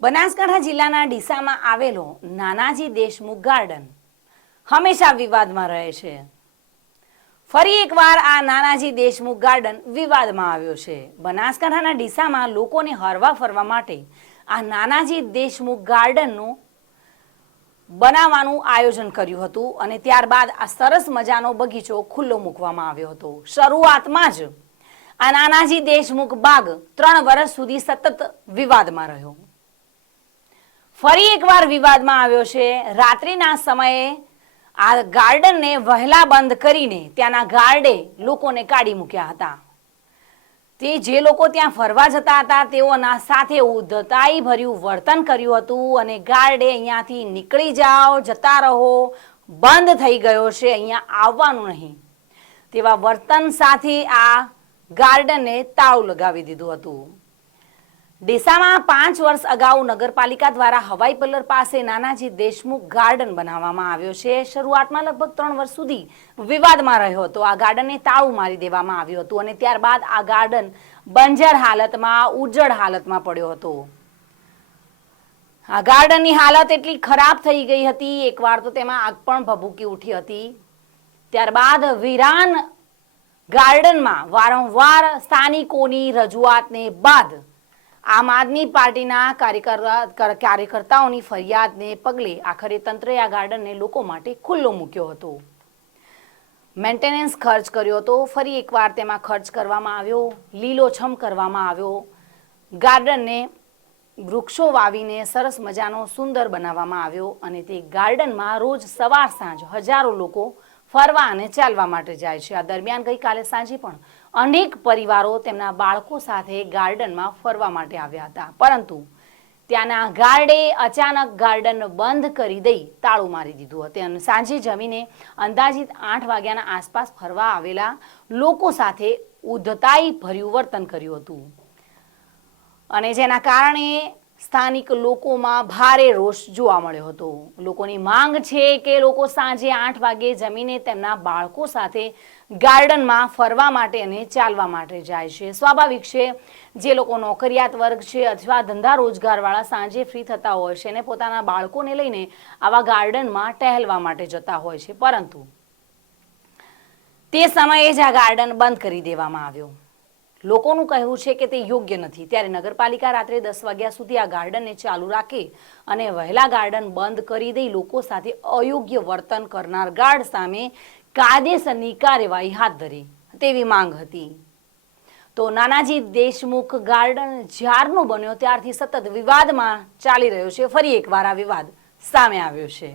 બનાસકાંઠા જિલ્લાના ડીસામાં આવેલો નાનાજી દેશમુખ ગાર્ડન હંમેશા વિવાદમાં રહે છે. ફરી એકવાર આ નાનાજી દેશમુખ ગાર્ડન વિવાદમાં આવ્યો છે. બનાસકાંઠાના ડીસામાં લોકોને હરવા ફરવા માટે આ નાનાજી દેશમુખ ગાર્ડનનું બનાવવાનું આયોજન કર્યું હતું અને ત્યારબાદ આ સરસ મજાનો બગીચો ખુલ્લો મૂકવામાં આવ્યો હતો. શરૂઆતમાં જ આ નાનાજી દેશમુખ બાગ 3 વર્ષ સુધી સતત વિવાદમાં રહ્યો. ફરી એકવાર વિવાદમાં આવ્યો છે. રાત્રિના સમયે આ ગાર્ડનને વહેલા બંધ કરીને ત્યાંના ગાર્ડે લોકોને કાઢી મૂક્યા હતા. તે જે લોકો ત્યાં ફરવા જતા હતા તેઓના સાથે ઉદ્ધતાઈ ભર્યું વર્તન કર્યું હતું અને ગાર્ડે અહીંયાથી નીકળી જાઓ, જતા રહો, બંધ થઈ ગયો છે, અહીંયા આવવાનું નહીં તેવા વર્તન સાથે આ ગાર્ડનને તાળું લગાવી દીધું હતું. ડીસામાં 5 વર્ષ અગાઉ નગરપાલિકા દ્વારા હવાઈ પલ્લર પાસે નાનાજી દેશમુખ ગાર્ડન બનાવવામાં આવ્યો છે. શરૂઆતમાં લગભગ 3 વર્ષ સુધી વિવાદમાં રહ્યો હતો. આ ગાર્ડનને તાળું મારી દેવામાં આવ્યું હતું અને ત્યારબાદ આ ગાર્ડન બંજર હાલતમાં, ઉજ્જડ હાલતમાં પડ્યો હતો. આ ગાર્ડનની હાલત એટલી ખરાબ થઈ ગઈ હતી, એકવાર તો તેમાં આગ પણ ભભૂકી ઉઠી હતી. ત્યારબાદ વિરાન ગાર્ડનમાં વારંવાર સ્થાનિકોની રજૂઆતને બાદ આમ આદમી પાર્ટીના કાર્યકર્તાઓની ફરિયાદને પગલે આખરે તંત્રએ આ ગાર્ડનને લોકો માટે ખુલ્લો મૂક્યો હતો. મેન્ટેનન્સ ખર્ચ કર્યો હતો. ફરી એકવાર તેમાં ખર્ચ કરવામાં આવ્યો, લીલોછમ કરવામાં આવ્યો. ગાર્ડનને વૃક્ષો વાવીને સરસ મજાનો સુંદર બનાવવામાં આવ્યો અને તે ગાર્ડનમાં રોજ સવાર સાંજ હજારો લોકો ફરવા અને ચાલવા માટે જાય છે. આ દરમિયાન ગઈકાલે સાંજે પણ અનેક પરિવારો તેમના બાળકો સાથે ગાર્ડનમાં ફરવા માટે આવ્યા હતા, પરંતુ ત્યાંના ગાર્ડે અચાનક ગાર્ડન બંધ કરી દઈ તાળું મારી દીધું હતું અને સાંજે જમીને અંદાજિત 8 વાગ્યાના આસપાસ ફરવા આવેલા લોકો સાથે ઉદ્ધતાઈ ભર્યું વર્તન કર્યું હતું અને જેના કારણે સ્થાનિક લોકોમાં ભારે રોષ જોવા મળ્યો હતો. લોકોની માંગ છે કે લોકો સાંજે 8 વાગે જમીને તેમના બાળકો સાથે ગાર્ડનમાં ફરવા માટે અને ચાલવા માટે જાય છે. સ્વાભાવિક છે, જે લોકો નોકરિયાત વર્ગ છે અથવા ધંધા રોજગારવાળા સાંજે ફ્રી થતા હોય છે અને પોતાના બાળકોને લઈને આવા ગાર્ડનમાં ટહેલવા માટે જતા હોય છે, પરંતુ તે સમયે જ આ ગાર્ડન બંધ કરી દેવામાં આવ્યો. લોકોનું કહેવું છે કે તે યોગ્ય નથી. ત્યારે નગરપાલિકા રાત્રે 10 વાગ્યા સુધી આ ગાર્ડનને ચાલુ રાખે અને વહેલા ગાર્ડન બંધ કરી દઈ લોકો સાથે અયોગ્ય વર્તન કરનાર ગાર્ડ સામે કાયદેસરની કાર્યવાહી હાથ ધરે તેવી માંગ હતી. તો નાનાજી દેશમુખ ગાર્ડન જ્યારનો બન્યો ત્યારથી સતત વિવાદમાં ચાલી રહ્યો છે. ફરી એકવાર આ વિવાદ સામે આવ્યો છે.